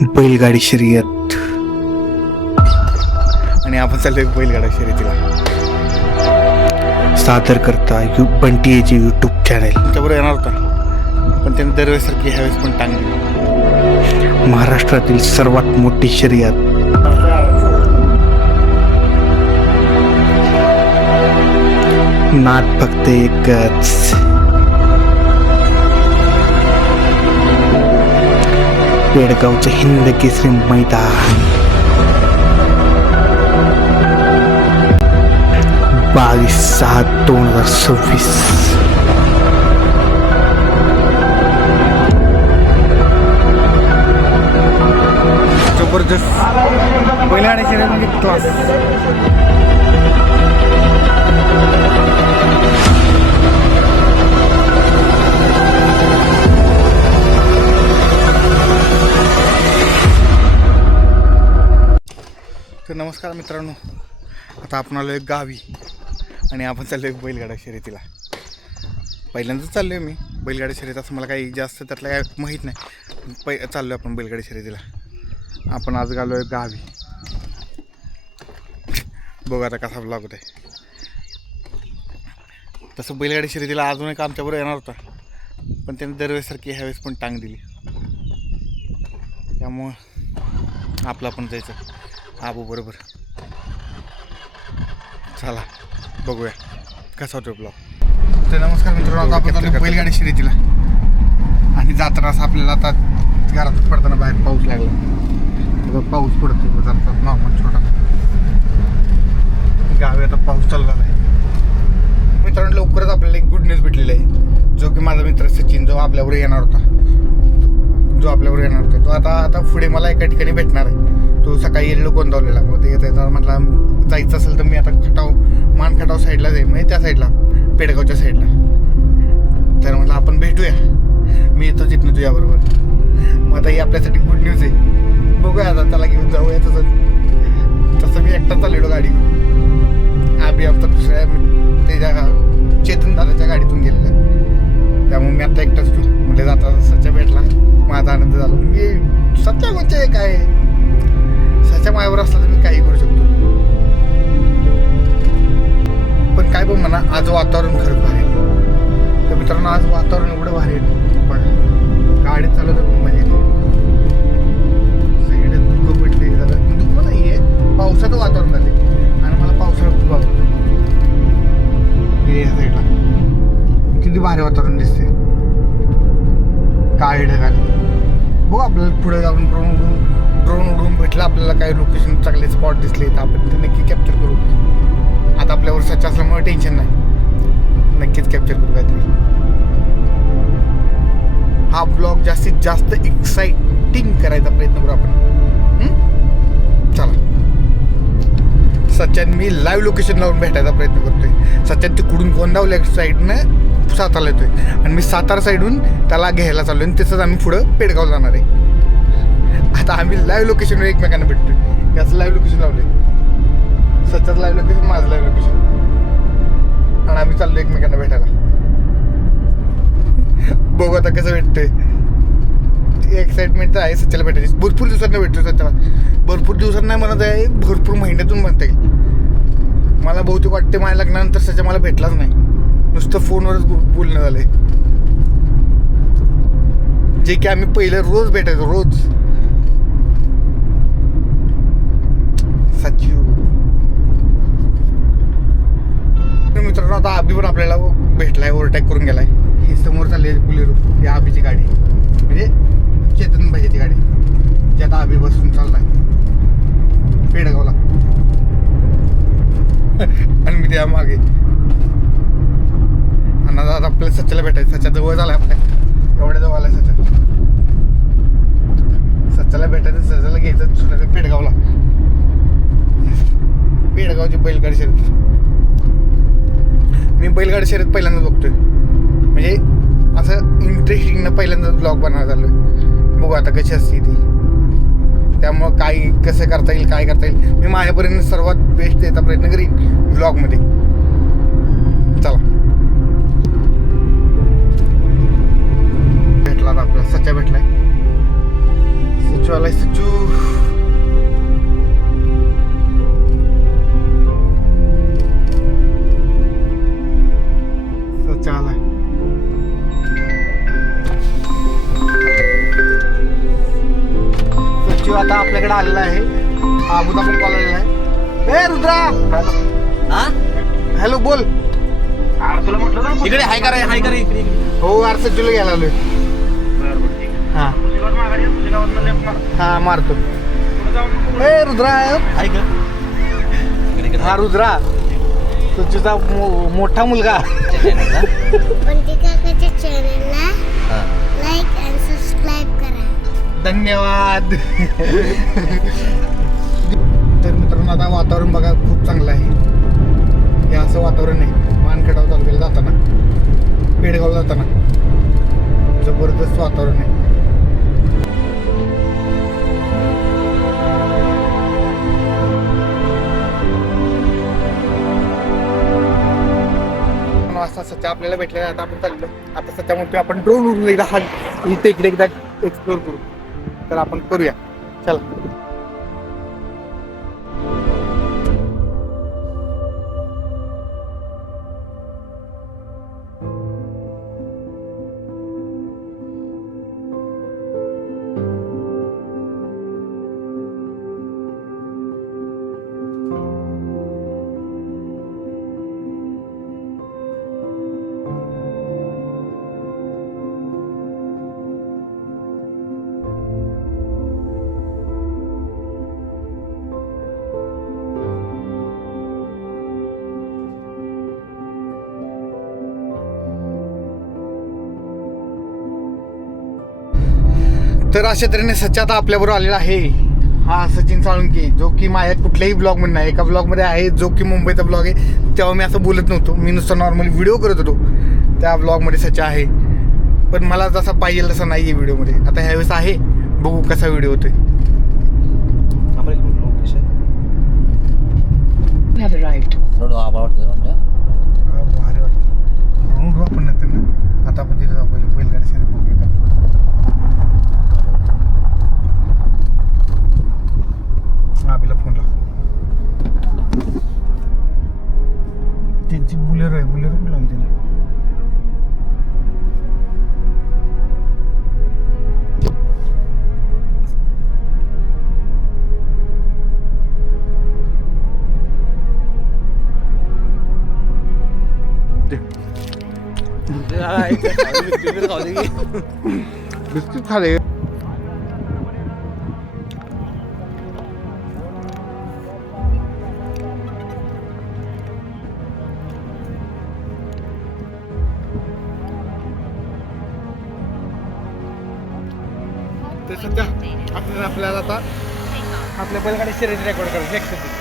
बैलगाडी शर्यत आणि आपण चाललोय बैलगाडी शर्यतीला. सादर करता बंटीचे यूट्यूब चॅनल. त्याबरोबर येणार होता पण त्याने दरवेळेसारखी ह्यावेळेस पण टांगली. महाराष्ट्रातील सर्वात मोठी शर्यत नाद फक्त एकच, पेडगावचं हिंद केसरी मैदान 22/6/2026. जबरदस्त बैलगाडी शर्यत म्हणजे क्लास. तर नमस्कार मित्रांनो, आता आपण आलो आहे गावी आणि आपण चाललो आहे बैलगाडा शर्यतीला. पहिल्यांदाच चाललो आहे मी बैलगाडी शर्यत. असं मला काही जास्त त्यातलं काय माहीत नाही. चाललो आहे आपण बैलगाडी शर्यतीला. आपण आज आलो आहे गावी. बघू आता कसा ब्लॉग होता आहे. तसं बैलगाडी शर्यतीला अजून एक आमच्याबरोबर येणार होता पण त्याने दरवेळेसारखी ह्यावेळेस पण टांग दिली. त्यामुळं आपलं पण जायचं आबू बरोबर. चला बघूया कसा होतो ब्लॉग. तर नमस्कार मित्रांनो, आता आपण चालू बैलगाडी शर्यतीला आणि जाताना असं आपल्याला आता घरातच पडताना बाहेर पाऊस लागला. पाऊस पडतो जरा नॉर्मल छोटा. गावी आता पाऊस चालू झाला आहे. मित्रांनो लवकरच आपल्याला एक गुड न्यूज भेटलेली आहे, जो की माझा मित्र सचिन जो आपल्यावर येणार होता तो आता पुढे मला एका ठिकाणी भेटणार आहे. तो सकाळी येलो गोंदावलेला. मग ते येता म्हटला जायचं असेल तर मी आता मानखटाव साईडला जाईल, म्हणजे त्या साईडला पेडगावच्या साईडला. तर म्हटलं आपण भेटूया, मी येतो तिथनं तुझ्याबरोबर. मग आता ही आपल्यासाठी गुड न्यूज आहे. बघूया आता त्याला घेऊन जाऊया. तसं मी एकटा चाललेलो गाडी घेऊन. आम्ही आता दुसऱ्या त्याच्या चेतन दादाच्या गाडीतून गेलेला. त्यामुळे मी आता एकटाच घेऊ म्हणजे जाता सच्चा भेटला. माझा आनंद झाला. मी सच्चा म्हणजे काय सच्च्या मायावर असला तर मी काही करू शकतो. पण काय पण म्हणा, आज वातावरण खरंच भारी आहे. तर मित्रांनो आज वातावरण एवढं भारी आहे बघा. गाडीत चालवत तर मजा येते. सगळे दुःख पडले झालं. दुःख नाही आहे, पावसाचं वातावरण झाले आणि मला पावसाळा खूप आवडतं. या साईडला किती भारी वातावरण दिसते. काय ढगाने बघू. आपल्याला पुढे जाऊन ड्रोन उडून भेटलं आपल्याला. काही लोकेशन चांगले स्पॉट दिसले तर आपण ते नक्की कॅप्चर करू. आता आपल्या वर्षाचे असल्यामुळे टेन्शन नाही, नक्कीच कॅप्चर करू काहीतरी. हा ब्लॉग जास्तीत जास्त एक्साइटिंग करायचा प्रयत्न करू आपण. चला सच्यान मी लाईव्ह लोकेशन लावून भेटायचा प्रयत्न करतोय. सच्यान तिकडून गोंदावल्या साईडनं सातारा येतोय आणि मी सातारा साईडून त्याला घ्यायला चाललोय आणि तसंच आम्ही पुढं पेडगाव जाणार आहे. आता आम्ही लाईव्ह लोकेशनवर एकमेकांना भेटतोय. याचं लाईव्ह लोकेशन लावलंय, सच्याचं लाईव्ह लोकेशन, माझं लाईव्ह लोकेशन, आणि आम्ही चाललो एकमेकांना भेटायला. बघू आता कसं भेटतोय. एक्साइटमेंट तर आहे सच्याला भेटायची. भरपूर दिवसांना भेटतो सच्याला. भरपूर दिवसांना नाही म्हणत आहे, भरपूर महिन्यातून म्हणता येईल. मला बहुतेक वाटते माझ्या लग्नानंतर सच्या मला भेटलाच नाही, नुसतं फोनवरच बोलणं झालंय. जे की आम्ही पहिलं रोज भेटायचो रोज. सचिव मित्रांनो आता आबी पण आपल्याला भेटलाय, ओव्हरटेक करून गेलाय. ही समोर चालली आहे बुलेरो, ही आबीची गाडी म्हणजे चेतन भाईची गाडी, जी आता आबी बसून चाललाय पेडगावला आणि मी त्या मागे. आणि आता आपल्याला सच्याला भेटायचं. सच्या जवळ झालाय आपल्या, एवढ्या जवळ आलाय सच्या. सच्याला भेटायचं, सच्याला घ्यायचं दुसऱ्या पेडगावला. पेडगावची बैलगाडी शर्यत. मी बैलगाडी शर्यत पहिल्यांदाच बघतोय, म्हणजे असं इंटरेस्टिंगनं पहिल्यांदाच ब्लॉग बनवायला चालू आहे. बघू आता कशी असते ती. त्यामुळं काय कसं करता येईल, काय करता येईल, मी माझ्यापर्यंत सर्वात बेस्ट द्यायचा प्रयत्न करीन ब्लॉगमध्ये. चला भेटला आपला सच्चा भेटलाय. सच्चू आलाय सच्चू. सच्चा आलाय. सच्चू आता आपल्याकडे आलेला आहे. आबूचा पण कॉल आलेला आहे. ए रुद्रा, हॅलो बोल. तुला म्हटलं ना इकडे हाय करा इकडे. हो यार सच्चूला घ्यायला आलोय. हा हा मारतो. ए रुद्रा हाय का हा रुद्रा तुझा मोठा मुलगा. बंटी काकाच्या चॅनलला लाईक आणि सबस्क्राईब करा. धन्यवाद. तर मित्रांनो आता वातावरण बघा खूप चांगलं आहे. हे असं वातावरण आहे मानखटाव तालुक्याला जाताना, पेडगावला जाताना जबरदस्त वातावरण आहे. वाजता सध्या आपल्याला भेटलेला आहे. आता आपण चाललो आता सध्या म्हणतोय आपण ड्रोन उडून एकदा हा इथे इकडे एकदा एक्सप्लोर करू. तर आपण करूया चला. तर अशा तऱ्हेने सच्चा आता आपल्याबरोबर आलेला आहे. हा सचिन साळुंके, जो की माझ्या कुठल्याही ब्लॉगमध्ये नाही. एका ब्लॉगमध्ये आहे जो की मुंबईचा ब्लॉग आहे. तेव्हा मी असं बोलत नव्हतो, मी नुसतं नॉर्मली व्हिडिओ करत होतो. त्या ब्लॉगमध्ये सच्चा आहे, पण मला जसा पाहिजे तसा नाही आहे व्हिडिओमध्ये. आता ह्यावेळेस आहे, बघू कसा व्हिडिओ होतोय. भारी वाटतं आपण नंतर ना. आता आपण तिथे जाऊ पहिले बैलगाडी शर्यत बघूया. आबीला फोन लाव. त्यांची बुलेरो आहे, बुलेरो पण लावली त्याने. बिस्किट खाले. तर सध्या आपल्याला आता आपल्या बैलगाडी शर्यत रेकॉर्ड करायची.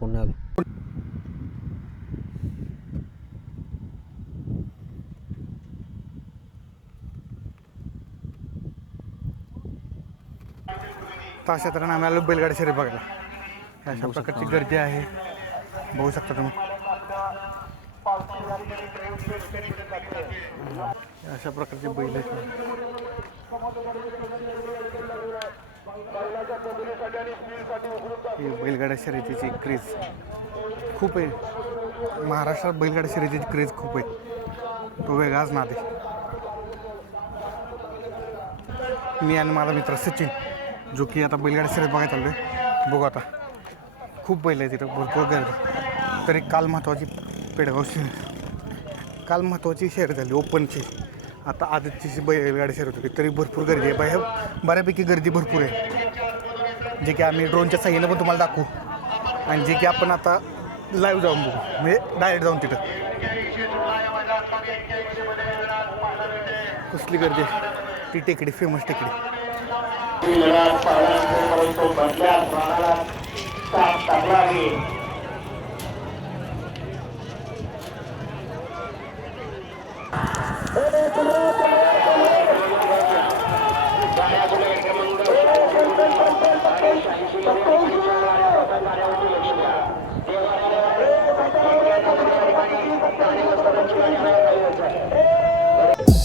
पुन्हा अशा तऱ्हेने आम्ही आलो बैलगाडी शर्यत बघायला. अशा प्रकारची गर्दी आहे, बघू शकता तुम्ही. अशा प्रकारचे बैल आहेत. ही बैलगाड्या शर्यतीची क्रेज खूप आहे. महाराष्ट्रात बैलगाड्या शर्यतीची क्रेज खूप आहे. तो वेगळाच नाद आहे. मी आणि माझा मित्र सचिन, जो की आता बैलगाडी शर्यत बघायला चाललो आहे. बघू आता खूप बैल आहे तिथं, भरपूर गर्दी. तरी काल महत्त्वाची पेडगाव काल महत्त्वाची शर्यत झाली ओपनची. आता आजची बैलगाडी शर्यत होती, तरी भरपूर गर्दी आहे. बऱ्यापैकी गर्दी भरपूर आहे, जे की आम्ही ड्रोनच्या साह्यानं पण तुम्हाला दाखवू, आणि जे की आपण आता लाईव्ह जाऊन बघू, म्हणजे डायरेक्ट जाऊन तिथं कसली गर्दी आहे. ती टेकडी, फेमस टेकडी.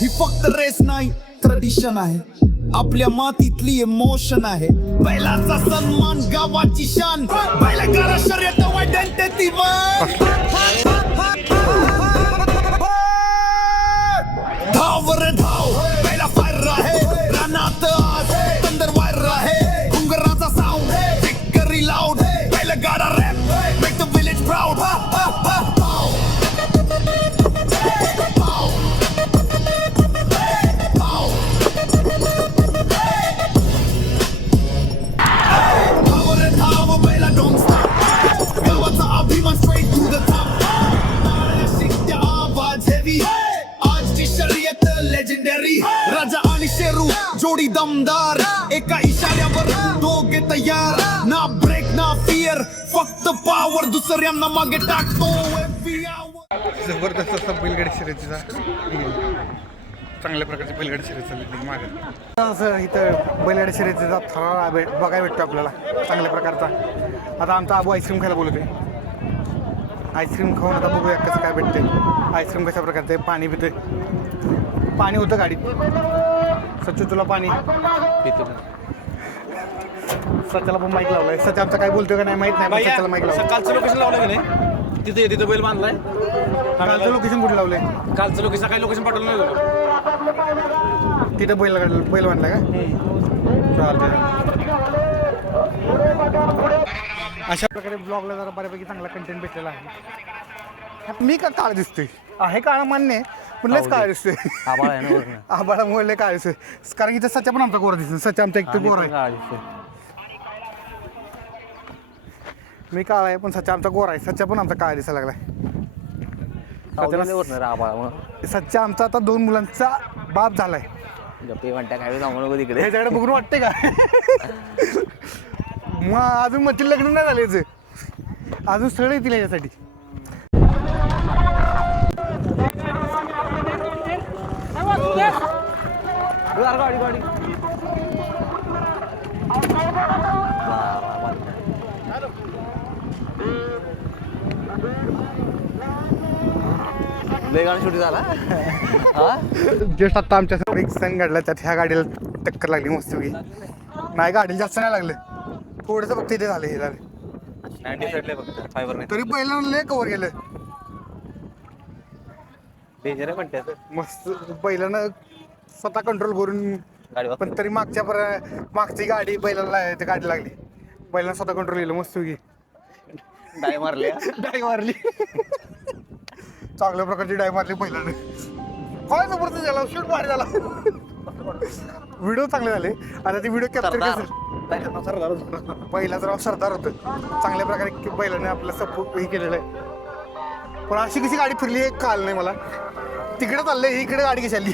ही फक्त रेस नाही, ट्रेडिशन आहे. आपल्या मातीतली इमोशन आहे. बैलाचा सन्मान, गावाची शान. बैलगाडा शर्यत आयडेंटिटी धाव रे धाव, बैला फायर आहे. रानात आज तंदर वायर आहे. घुंगराचा साऊंड, विक्टरी लाऊड. बैलगाडा rap, make the village proud. Raja आणि शेरू जोडी दमदार. एका इशाऱ्यावर दोघे तयार. ना ब्रेक ना फिअर, फक्त पॉवर. दुसऱ्यांना मागे टाकतो. जबरदस्त असा बैलगाडी शर्यतीचा चांगल्या प्रकारची बैलगाडी शर्यत चालली मागे. असं इथं बैलगाडी शर्यतीचा थरार बघायला भेटतो आपल्याला चांगल्या प्रकारचा. आता आमचा आबू आईस्क्रीम खायला बोलतोय. आईस्क्रीम खाऊन आता बघूया कसं काय भेटते. आईस्क्रीम कशा प्रकारचं आहे. पाणी पितोय. पाणी होतं गाडीत. सच्चू तुला पाणी पितो. सच्याला पण माईक लावलाय. सच्या आमचा काय बोलतोय का नाही माहित नाही, पण सच्याला माईक लावलाय. कालचं लोकेशन लावलं की नाही, तिथे बैल बांधलाय. कालचं लोकेशन कुठे लावलंय? कालचं लोकेशन, काही लोकेशन पाठवलं नाही. तिथं बैल बांधलाय का? चालतंय. अशा प्रकारे ब्लॉगला जरा बऱ्यापैकी चांगला कंटेंट भेटलेला आहे. मी का काळ दिसतोय आहे, काळा मान्य आहे, पण लयच काळ दिसतोय. आबाळामुळे लय काळ दिसतोय. कारण की सच्चा पण आमचा गोरा दिसतो. सच्चा आमचा एक तर गोरा आहे. मी काळा आहे पण सच्चा आमचा गोरा आहे. सच्चा पण आमचा काळ दिसायला लागलाय. सच्चा आमचा आता 2 मुलांचा बाप झालाय. ह्याच्याकडे बघून वाटते का? मग अजून मग लग्न नाही झाले, अजून स्थळ येतील याच्यासाठी. जस्ट आता आमच्या समोर एक संघ घडला, त्यात ह्या गाडीला टक्कर लागली मस्तपैकी. नाही गाडीला जास्त नाही लागलं, थोडंसं फक्त इथे झालं. हे झालं तरी पहिल्यांदा लय कव्हर केलं. मस्त पहिल्यानं स्वतः कंट्रोल करून, पण तरी मागची गाडी बैलाला गाडी लागली. बैलानं स्वतः कंट्रोल केलं मस्तपैकी. डाय मारली चांगल्या प्रकारची डाय मारली पहिल्यानं. काय जबरदस्त झाला, शूट भारी झाला. व्हिडिओ चांगले झाले. आता ते व्हिडिओ कॅप्चर कसं पहिला जरा सरदार होतं. चांगल्या प्रकारे बैलाने आपलं सपोर्ट हे केलेलं आहे. पण अशी कशी गाडी फिरली हे कळलं नाही मला. तिकडे चाललंय, इकडे गाडी कशी आली.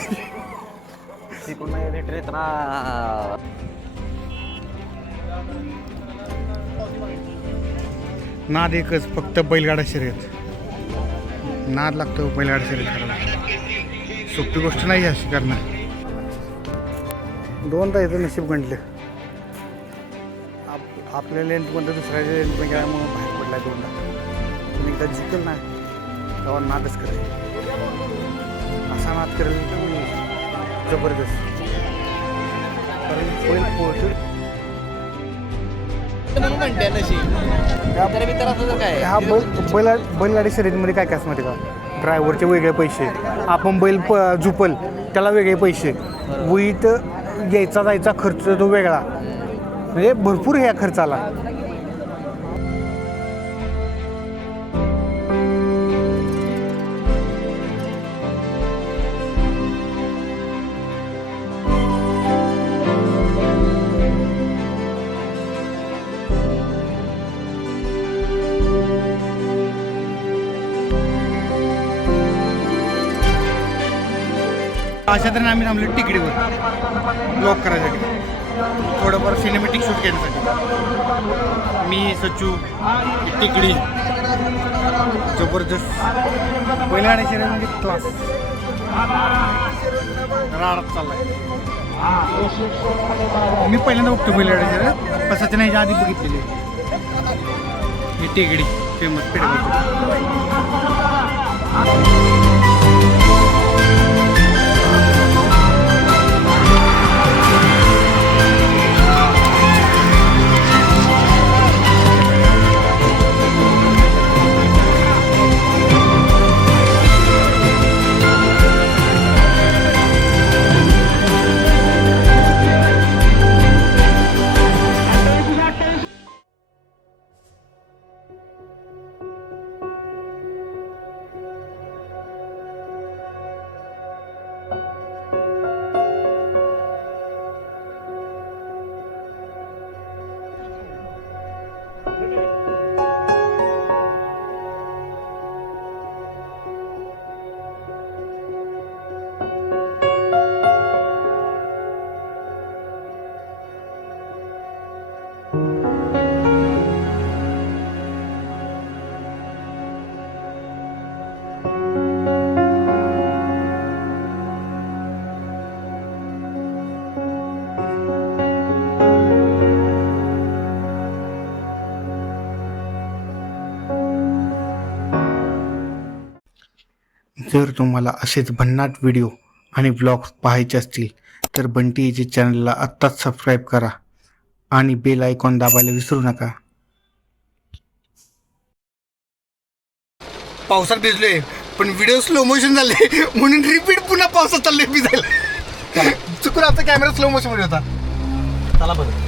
नाद एकच, फक्त बैलगाडा शर्यत. नाद लागतो बैलगाडा शर्यत करायला. सोपी गोष्ट नाही अशी करणं. दोनदा इथं नशीब गणलं. आपल्या लेंथमध्ये दुसऱ्याच्या लेंथमध्ये गेल्यामुळं बाहेर पडला दोनदा. पण एकदा जिंकल ना तेव्हा नादच करेल. असा नाद करेल की जबरदस्त. कारण बैल पोहोचून हा बैलगाडी शर्यतीमध्ये काय काय असं माहिती का, ड्रायव्हरचे वेगळे पैसे, आपण बैल झुपल त्याला वेगळे पैसे, वहीत यायचा जायचा खर्च तो वेगळा, म्हणजे भरपूर ह्या खर्च आला. अशा तऱ्हेने आम्ही थांबलो टिकडीवर ब्लॉक करायसाठी, थोडंफार सिनेमॅटिक शूट घेण्यासाठी. मी सच्चू टिकडी जबरदस्त बैलगाडी शर्यत म्हणजे क्लास. राडात चाललाय. मी पहिल्यांदा बघतो बैलगाडी शर्यत, कसं नाही आधी बघितलेली. ही टिकडी फेमस पेडगावची. जर तुम्हाला असेच भन्नाट व्हिडिओ आणि ब्लॉग्स पाहायचे असतील तर बंटी एजे चॅनलला आत्ताच सबस्क्राईब करा आणि बेल आयकॉन दाबायला विसरू नका. पावसात भिजलोय पण व्हिडिओ स्लो मोशन झाले म्हणून रिपीट पुन्हा पावसात चालले भिजायला. चुकून आपला कॅमेरा स्लो मोशन मध्ये होता. चला बरं.